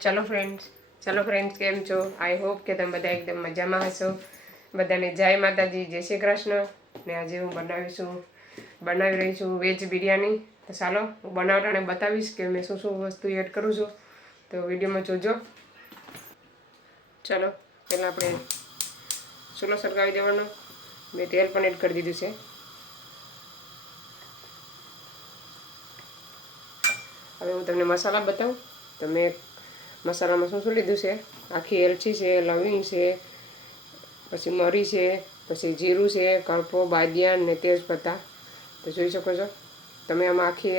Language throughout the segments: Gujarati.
ચલો ફ્રેન્ડ્સ કેમ છો? આઈ હોપ કે તમે બધા એકદમ મજામાં હશો. બધાને જય માતાજી, જય શ્રી કૃષ્ણ. ને આજે હું બનાવી રહી છું વેજ બિરયાની. તો ચાલો હું બનાવટાને બતાવીશ કે મેં શું શું વસ્તુ એડ કરું છું. તો વિડીયોમાં જોજો. ચલો પહેલાં આપણે ચૂલો સળગાવી દેવાનો. મેં તેલ પણ એડ કરી દીધું છે. હવે હું તમને મસાલા બતાવું. તો મેં મસાલામાં શું લીધું છે, આખી એલચી છે, લવિંગ છે, પછી મરી છે, પછી જીરું છે, કળપો, બાદિયાન ને તેજપત્તા. તો જોઈ શકો છો તમે. આમાં આખી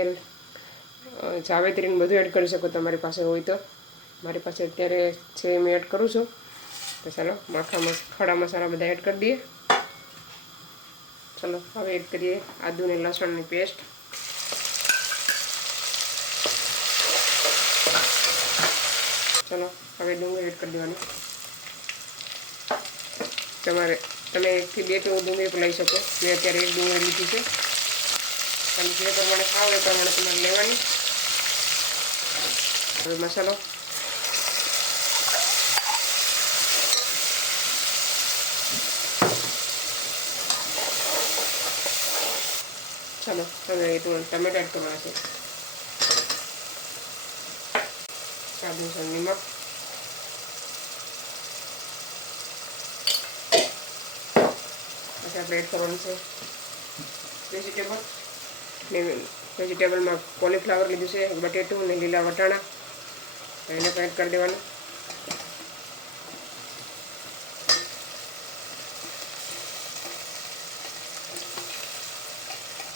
જાવેત્રીને બધું એડ કરી શકો તમારી પાસે હોય તો. મારી પાસે અત્યારે છે, મેં એડ કરું છું. તો ચાલો ખડા મસાલા બધા એડ કરી દઈએ. ચલો હવે એડ કરીએ આદુ ને લસણની પેસ્ટ. ચલો હવે ડુંગળી એડ કરી દેવાની. તમે 1 થી 2 કિલો ડુંગળી પણ લઈ શકો. મેં અત્યારે 1 ડુંગળી લીધી છે. તમે જે પ્રમાણે ખાવ એ પ્રમાણે તમારે લેવાની. હવે મસાલો ચલો હવે ટમેટા એડ કરવાના છે. સ્વાદ અનુસાર નિમક, પછી આપણે એડ કરવાનું છે વેજીટેબલમાં કોલીફ્લાવર લીધું છે, બટેટું ને લીલા વટાણા. એને પણ એડ કરી દેવાનું.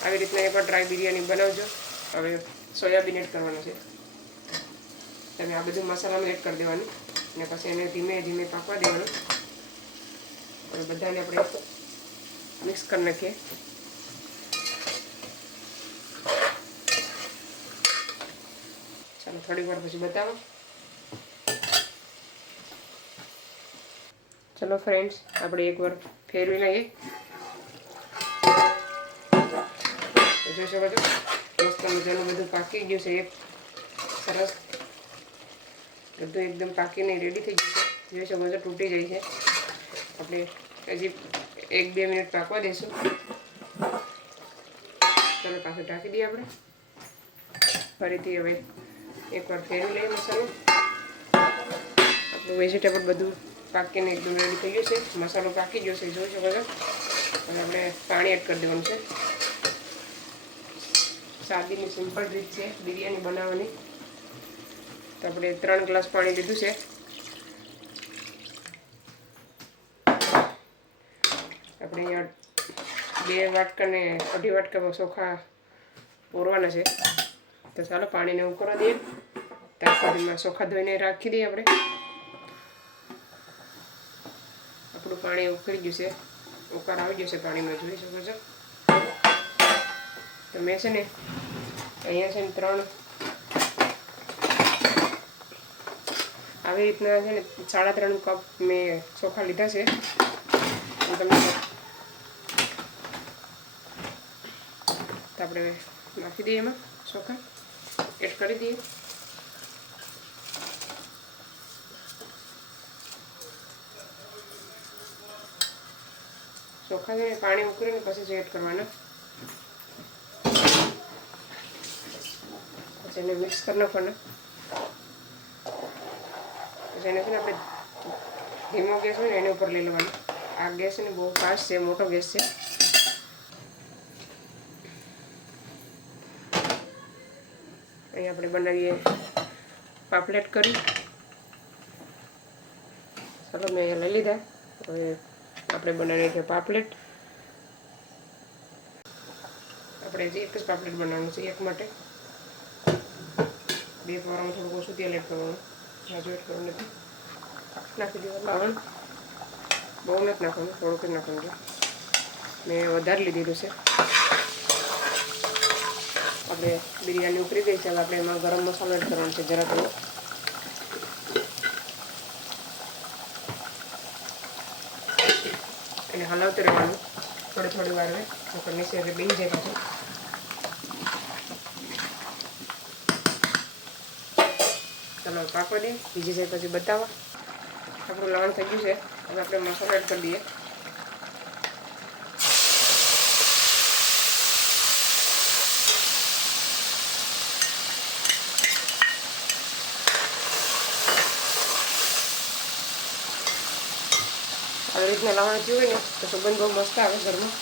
આવી રીતના એકવાર ડ્રાય બિરયાની બનાવજો. હવે સોયાબીન એડ કરવાનું છે. તમે આ બધું મસાલામાં એડ કરી દેવાનું અને પછી એને ધીમે ધીમે પાકવા દેવાનું. હવે બધાને આપણે મિક્સ કરી નાખીએ. ચાલો થોડી વાર પછી બતાવો. ચલો ફ્રેન્ડ્સ આપણે એકવાર ફેરવી લઈએ. જોઈ શકો છો મસ્ત મજાનું બધું પાકી ગયું છે. એક સરસ બધું એકદમ પાકીને રેડી થઈ ગયું છે. જોઈ શકો છો તૂટી જાય છે. આપણે હજી 1-2 મિનિટ પાકવા દઈશું. ચાલો પાછું ઢાંકી દઈએ આપણે. ફરીથી હવે એકવાર ફેરવી લઈએ મસાલો. આપણું વેજીટેબલ બધું પાકીને એકદમ રેડી થઈ ગયું છે. મસાલો પાકી ગયો છે, જોઈ શકો છો. હવે આપણે પાણી એડ કરી દેવાનું છે. સાદીની સિમ્પલ રીત છે બિરયાની બનાવવાની. તો આપણે 3 ગ્લાસ પાણી લીધું છે. આપણે અહીંયા 2 વાટકાને 2.5 વાટકા ચોખા ઓરવાના છે. તો ચાલો પાણીને ઉકળવા દઈએ. ત્યાં સુધીમાં ચોખા ધોઈને રાખી દઈએ આપણે. આપણું પાણી ઉકળી ગયું છે, ઉકાર આવી ગયો છે પાણીમાં, જોઈ શકો છો. તો મેં છે ને અહીંયા છે ને 3 આવી રીતના છે ને 3.5 કપ મેં ચોખા લીધા છે. તમને આપણે નાખી દઈએ એમાં ચોખા એડ કરી દઈએ. ચોખા છે ને પાણી ઉકળીને પછી એડ કરવાના. પછી એને મિક્સ કરી નાખવાના. પછી એને છે ને આપણે ધીમો ગેસ હોય ને એની ઉપર લઈ લેવાનો. આ ગેસ છે ને બહુ ફાસ્ટ છે, મોટો ગેસ છે. અહીં આપણે બનાવીએ પાપલેટ કરી. ચાલો મેં અહીંયા લઈ લીધા. હવે આપણે બનાવીએ છીએ પાપલેટ. આપણે હજી 1 જ પાપલેટ બનાવવાનું છે, એક માટે. 2 પાવરમાં થોડું ઓછું તેલ એડ કરવાનું. જાજુ એડ કરવાનું નથી. નાખી દેવાનું બાવણ. બહુ નથી નાખવાનું, થોડુંક જ નાખવાનું. મેં વધારે લીધેલું છે. આપણે બિરયાની ઉકળી ગઈ છે. હવે આપણે એમાં ગરમ મસાલો એડ કરવાનો છે જરાક. એને હલાવતું રહેવાનું થોડી વાર. નકર નીચે એટલે બની જાય પાછું. ચલો પાકવા દઈએ, બીજી જાય પછી બતાવવા. આપણું લવણ થઈ ગયું છે. હવે આપણે મસાલો એડ કરી દઈએ. આવી રીતના લવણ થયું હોય ને તો સુગંધ બહુ મસ્ત આવે ઘરમાં.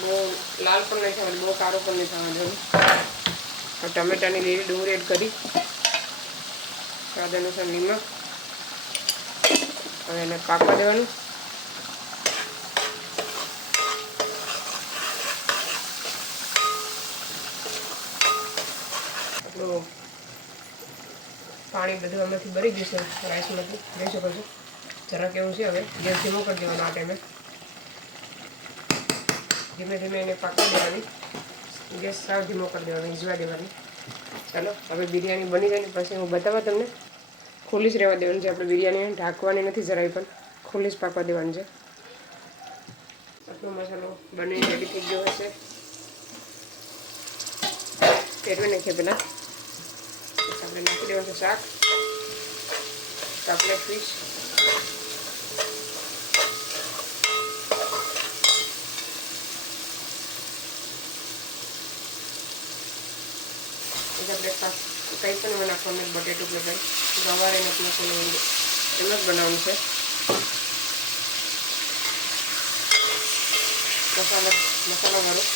બહુ લાલ પણ નહીં થવાનું, બહુ કાળું પણ નહીં થવાનું. ટમેટાની લીલી ડુંગળી એડ કરી, સ્વાદ અનુસાર નિમક. હવે એને પાકવા દેવાનું. આપણું પાણી બધું આમાંથી ભરી ગયું છે રાઈસમાંથી, જોઈ શકો છો. જરાક એવું છે. હવે ગેસ ધીમો કરી દેવાનો. આ ટાઈમે ધીમે ધીમે એને પાકવા દેવાની. ગેસ સાવ ધીમો કરી દેવાનો, ઈજવા દેવાની. ચાલો હવે બિરયાની બની જાય ને પછી હું બતાવવા તમને. ખુલ્લી જ રહેવા દેવાની છે. આપણે બિરયાની ઢાંકવાની નથી જરાય પણ, ખુલ્લી જ પાકવા દેવાની છે. આપણો મસાલો બની રેડી થઈ ગયો હશે. ફેરવી નાખીએ પહેલાં. આપણે નાખી દેવાનું છે શાક, પાપલેટ ફિશ. આપણે કંઈ પણ નાખવાનું, બટેટું કે કંઈ ગવારે નથી નાખવાનું, એમ જ બનાવવાનું છે. મસાલાવાળું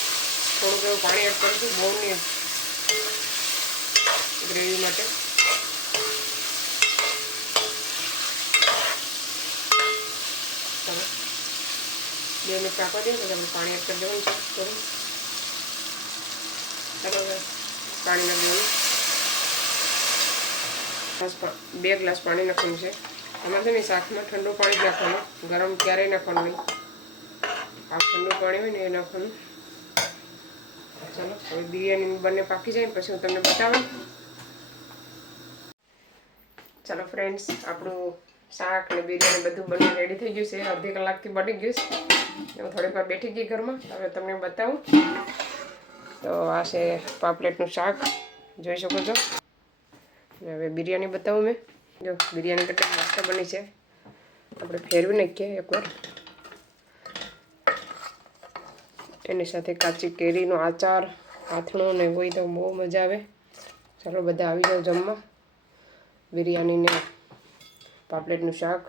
થોડુંક એવું પાણી એડ કરીશું, બહુ નહીં, ગ્રેવી માટે. ચાલો 2 મિનિટ પાકવા દઈએ પછી આપણે પાણી એડ કરી દેવાનું છે થોડું. ચાલો હવે પાણી નાખી દેવાનું. 2 ગ્લાસ પાણી નાખવાનું છે. આમાં છે ને શાકમાં ઠંડુ પાણી જ નાખવાનું, ગરમ ક્યારેય નાખવાનું નહીં. આ ઠંડુ પાણી હોય ને એ નાખવાનું. ચાલો હવે બિરયાની બંને પાકી જાય પછી હું તમને બતાવું. ચાલો ફ્રેન્ડ્સ, આપણું શાક ને બિરયાની બધું બની રેડી થઈ ગયું છે. અડધી કલાકથી બની ગયું છે. હું થોડીક વાર બેઠી ગઈ ઘરમાં. હવે તમને બતાવું. તો આ છે પાપલેટનું શાક, જોઈ શકો છો. હવે બિરયાની બતાવું મેં. જો બિરયાની કેટલી મસ્ત બની છે. આપણે ફેરવી નાખીએ એકવાર. એની સાથે કાચી કેરીનો આચાર, આથણું ને હોય તો બહુ મજા આવે. ચાલો બધા આવી જાઓ જમવા. બિરયાની ને પાપલેટનું શાક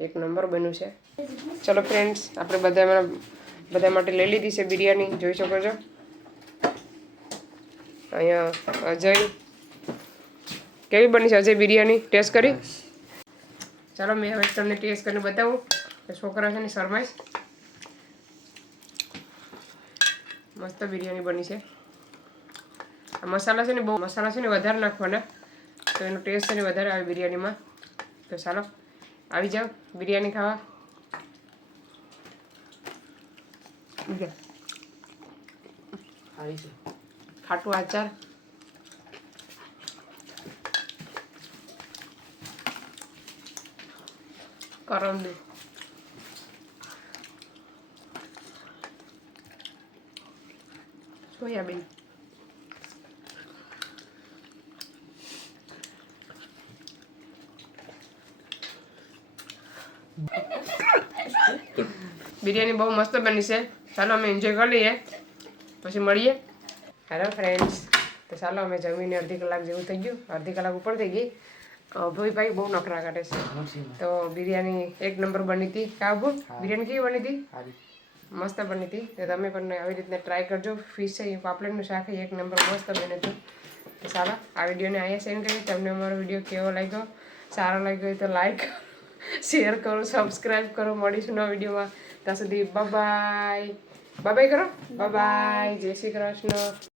એક નંબર બન્યું છે. ચલો ફ્રેન્ડ્સ, આપણે બધા માટે લઈ લીધી છે બિરયાની, જોઈ શકો છો. અહીંયા અજય, કેવી બની છે અજય બિરયાની? ટેસ્ટ કરી? ચાલો મેં હવે તમને ટેસ્ટ કરીને બતાવું. છોકરા છે ને શરમાઈશ. મસ્ત બિરયાની બની છે. આ મસાલા છે ને બહુ મસાલા છે ને વધારે નાખવાના, તો એનો ટેસ્ટ છે ને વધારે આવે બિરયાનીમાં. તો ચાલો આવી જાઓ બિરયાની ખાવા. ખાટું આચાર, કરંદી, સોયાબીન. બિરયાની બહુ મસ્ત બની છે. ચાલો અમે એન્જોય કરી લઈએ પછી મળીએ. હેલો ફ્રેન્ડ્સ, તો ચાલો અમે જમીને અડધી કલાક જેવું થઈ ગયું, અડધી કલાક ઉપર થઈ ગઈ. ભાઈ બહુ નખરા કાઢે છે. તો બિરયાની એક નંબર બની હતી. કાબુ બિરયાની કેવી બની હતી? મસ્ત બની હતી. તો તમે પણ આવી રીતના ટ્રાય કરજો. ફિશ છે, પાપલેટનું શાક એક નંબર મસ્ત બન્યું હતું. તો ચાલો આ વિડીયોને અહીંયા સેન્ડ કરી. તમને અમારો વિડીયો કેવો લાગ્યો, સારો લાગ્યો હોય તો લાઈક, શેર કરો, સબસ્ક્રાઈબ કરો. મળીશું નવા વિડીયોમાં. ત્યાં સુધી બાય બાય કરો. બાય, જય શ્રી કૃષ્ણ.